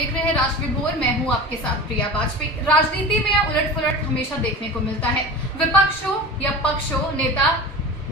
देख रहे हैं राष्ट्रीय भोर। मैं हूं आपके साथ प्रिया वाजपेयी। राजनीति में उलट पुलट हमेशा देखने को मिलता है। विपक्ष हो या पक्ष हो, नेता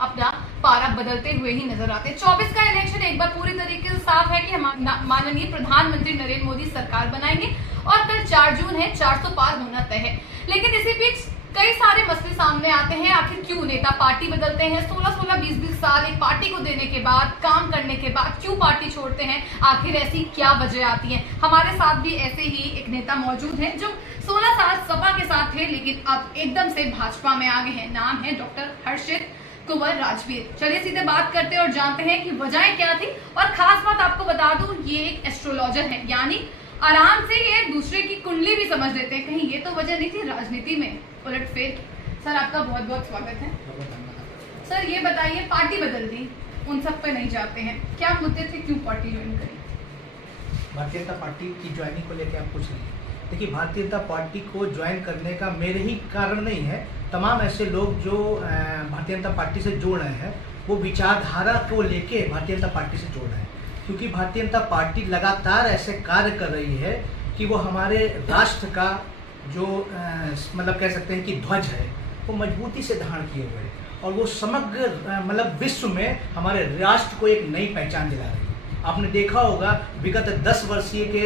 अपना पारा बदलते हुए ही नजर आते हैं। 24 का इलेक्शन एक बार पूरी तरीके से साफ है कि हम माननीय प्रधानमंत्री नरेंद्र मोदी सरकार बनाएंगे और कल 4 जून है, 400 पार होना तय है। लेकिन इसी बीच कई सारे मसले सामने आते हैं। आखिर क्यों नेता पार्टी बदलते हैं? 16-16, 20-20 साल एक पार्टी को देने के बाद, काम करने के बाद क्यों पार्टी छोड़ते हैं? आखिर ऐसी क्या वजह आती है? हमारे साथ भी ऐसे ही एक नेता मौजूद हैं जो 16 साल सपा के साथ थे, लेकिन अब एकदम से भाजपा में आ गए हैं। नाम है डॉक्टर हर्षित कुंवर राजवीर। चलिए सीधे बात करते हैं और जानते हैं कि वजह क्या थी। और खास बात आपको बता दूं, ये एक एस्ट्रोलॉजर है, यानी आराम से ये दूसरे की कुंडली भी समझ लेते हैं। कहीं ये तो वजह नहीं थी राजनीति में उलटफेर? सर आपका बहुत बहुत स्वागत है। सर ये बताइए, पार्टी बदल दी, उन सब पे नहीं जाते हैं, क्या मुद्दे थे, क्यों पार्टी ज्वाइन करी? भारतीय जनता पार्टी की ज्वाइनिंग को लेकर आप पूछ रहे हैं। देखिए, भारतीय जनता पार्टी को ज्वाइन करने का मेरे ही कारण नहीं है, तमाम ऐसे लोग जो भारतीय जनता पार्टी से जुड़ रहे हैं वो विचारधारा को लेके भारतीय जनता पार्टी से जुड़ रहे हैं। क्योंकि भारतीय जनता पार्टी लगातार ऐसे कार्य कर रही है कि वो हमारे राष्ट्र का जो मतलब कह सकते हैं कि ध्वज है वो मजबूती से धारण किए हुए है और वो समग्र मतलब विश्व में हमारे राष्ट्र को एक नई पहचान दिला रही है। आपने देखा होगा विगत 10 वर्षीय के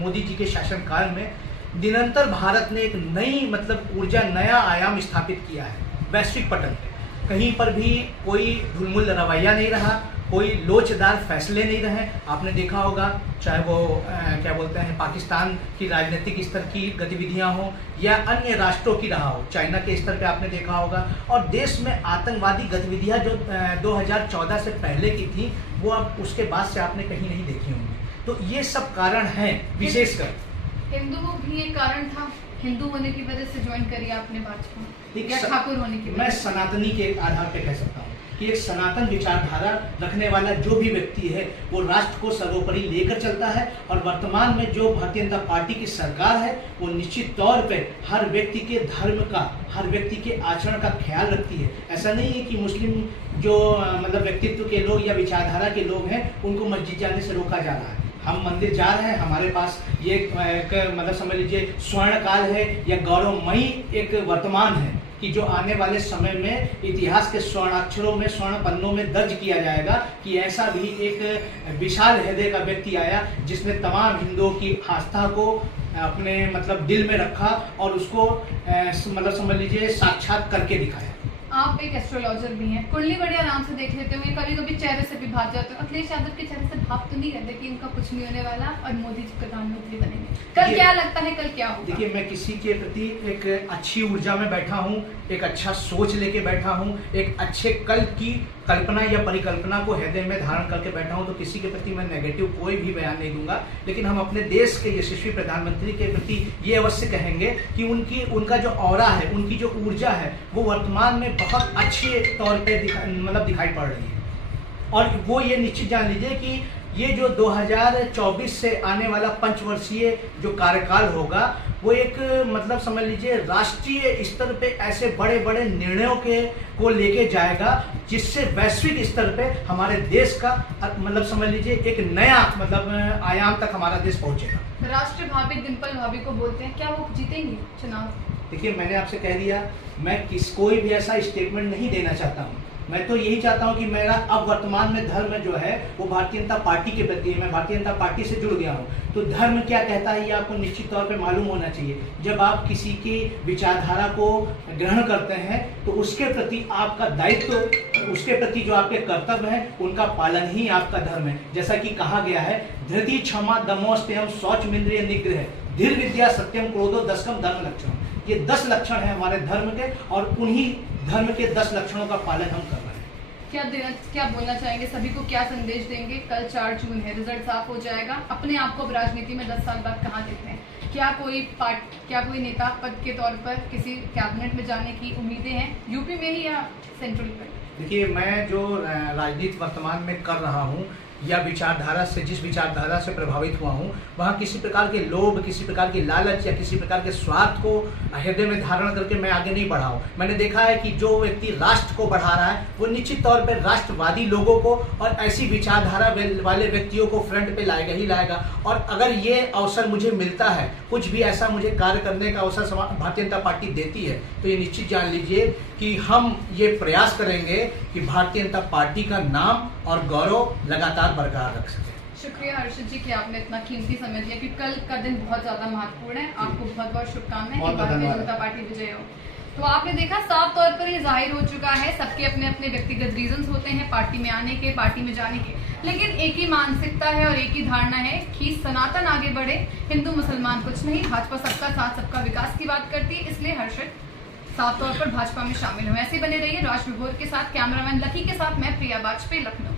मोदी जी के शासनकाल में निरंतर भारत ने एक नई मतलब ऊर्जा, नया आयाम स्थापित किया है वैश्विक पटल पे। कहीं पर भी कोई ढुलमुल रवैया नहीं रहा, कोई लोचदार फैसले नहीं रहे। आपने देखा होगा, चाहे वो क्या बोलते हैं पाकिस्तान की राजनीतिक स्तर की गतिविधियां हो या अन्य राष्ट्रों की रहा हो, चाइना के स्तर पे आपने देखा होगा। और देश में आतंकवादी गतिविधियां जो 2014 से पहले की थी वो अब उसके बाद से आपने कहीं नहीं देखी होंगी। तो ये सब कारण हैं। विशेषकर हिंदू भी एक कारण था, हिंदू होने की वजह से ज्वाइन करी आपने भाजपा, या ठाकुर होने की वजह? मैं सनातनी के आधार पे कह सकता हूँ कि एक सनातन विचारधारा रखने वाला जो भी व्यक्ति है वो राष्ट्र को सर्वोपरि लेकर चलता है। और वर्तमान में जो भारतीय जनता पार्टी की सरकार है वो निश्चित तौर पे हर व्यक्ति के धर्म का, हर व्यक्ति के आचरण का ख्याल रखती है। ऐसा नहीं है कि मुस्लिम जो मतलब व्यक्तित्व के लोग या विचारधारा के लोग हैं उनको मस्जिद जाने से रोका जा रहा है। हम मंदिर जा रहे हैं, हमारे पास ये मतलब समझ लीजिए स्वर्ण काल है या गौरवमयी एक वर्तमान है कि जो आने वाले समय में इतिहास के स्वर्णाक्षरों में, स्वर्ण पन्नों में दर्ज किया जाएगा कि ऐसा भी एक विशाल हृदय का व्यक्ति आया जिसने तमाम हिंदुओं की आस्था को अपने मतलब दिल में रखा और उसको मतलब समझ लीजिए साक्षात करके दिखाया। आप एक एस्ट्रोलॉजर भी हैं, कुंडली बड़े आराम से देख लेते होंगे, कभी कभी चेहरे से भी भाग जाते हो। अखिलेश यादव के चेहरे से भाव तो नहीं रहते कि इनका कुछ नहीं होने वाला और मोदी जी प्रधानमंत्री बनेंगे? कल क्या लगता है, कल क्या होगा? देखिए, मैं किसी के प्रति एक अच्छी ऊर्जा में बैठा हूँ, एक अच्छा सोच लेके बैठा हूँ, एक अच्छे कल की कल्पना या परिकल्पना को हृदय में धारण करके बैठा हूँ, तो किसी के प्रति मैं नेगेटिव कोई भी बयान नहीं दूंगा। लेकिन हम अपने देश के यशस्वी प्रधानमंत्री के प्रति ये अवश्य कहेंगे कि उनका जो ऑरा है, उनकी जो ऊर्जा है वो वर्तमान में बहुत अच्छे तौर पे दिखाई पड़ रही है। और वो ये निश्चित जान लीजिए कि ये जो 2024 से आने वाला 5 वर्षीय जो कार्यकाल होगा वो एक मतलब समझ लीजिए राष्ट्रीय स्तर पे ऐसे बड़े बड़े निर्णयों को लेके जाएगा जिससे वैश्विक स्तर पे हमारे देश का मतलब समझ लीजिए एक नया मतलब आयाम तक हमारा देश पहुंचेगा। राष्ट्र भाभी डिंपल भाभी को बोलते हैं, क्या वो जीतेंगी चुनाव? देखिए, मैंने आपसे कह दिया, मैं कोई भी ऐसा स्टेटमेंट नहीं देना चाहता हूँ। मैं तो यही चाहता हूं कि मेरा अब वर्तमान में धर्म जो है वो भारतीय जनता पार्टी के प्रति है। मैं भारतीय जनता पार्टी से जुड़ गया हूं, तो धर्म क्या कहता है ये आपको निश्चित तौर पे मालूम होना चाहिए। जब आप किसी की विचारधारा को ग्रहण करते हैं तो उसके प्रति आपका दायित्व, उसके प्रति जो आपके कर्तव्य है उनका पालन ही आपका धर्म है। जैसा कि कहा गया है, धृति क्षमा दमोस्त्यम शौचमिंद्रिय निग्रह धीर विद्या सत्यम क्रोधो दशकम धर्म लक्षण। ये 10 लक्षण है हमारे धर्म के और उन्हीं धर्म के 10 लक्षणों का पालन हम कर रहे हैं। क्या बोलना चाहेंगे, सभी को क्या संदेश देंगे? कल 4 जून है, रिजल्ट साफ हो जाएगा। अपने आप को अब राजनीति में 10 साल बाद कहाँ देखते हैं? क्या कोई नेता पद के तौर पर किसी कैबिनेट में जाने की उम्मीदें हैं, यूपी में ही या सेंट्रल पे? देखिए, मैं जो राजनीति वर्तमान में कर रहा हूँ या विचारधारा से, जिस विचारधारा से प्रभावित हुआ हूँ, वहाँ किसी प्रकार के लोभ, किसी प्रकार की लालच या किसी प्रकार के स्वार्थ को हृदय में धारण करके मैं आगे नहीं बढ़ा हूँ। मैंने देखा है कि जो व्यक्ति राष्ट्र को बढ़ा रहा है वो निश्चित तौर पर राष्ट्रवादी लोगों को और ऐसी विचारधारा वाले व्यक्तियों को फ्रंट पे लाएगा ही लाएगा। और अगर ये अवसर मुझे मिलता है, कुछ भी ऐसा मुझे कार्य करने का अवसर भारतीय जनता पार्टी देती है, तो ये निश्चित जान लीजिए कि हम ये प्रयास करेंगे कि भारतीय जनता पार्टी का नाम और गौरव लगातार बरकरार रख सके। शुक्रिया हर्षित जी कि आपने इतना कीमती समय दिया, कि कल का दिन बहुत ज्यादा महत्वपूर्ण है। आपको बहुत बहुत शुभकामनाएं कि भारतीय जनता पार्टी विजय हो। तो आपने देखा, साफ तौर पर ये जाहिर हो चुका है, सबके अपने अपने व्यक्तिगत रीजंस होते हैं पार्टी में आने के, पार्टी में जाने के, लेकिन एक ही मानसिकता है और एक ही धारणा है कि सनातन आगे बढ़े, हिंदू मुसलमान कुछ नहीं, भाजपा सबका साथ सबका विकास की बात करती है। इसलिए हर्षित साफ तौर पर भाजपा में शामिल हुए। ऐसे बने रहिए राज विभोर के साथ, कैमरामैन लकी के साथ मैं प्रिया वाजपेयी, लखनऊ।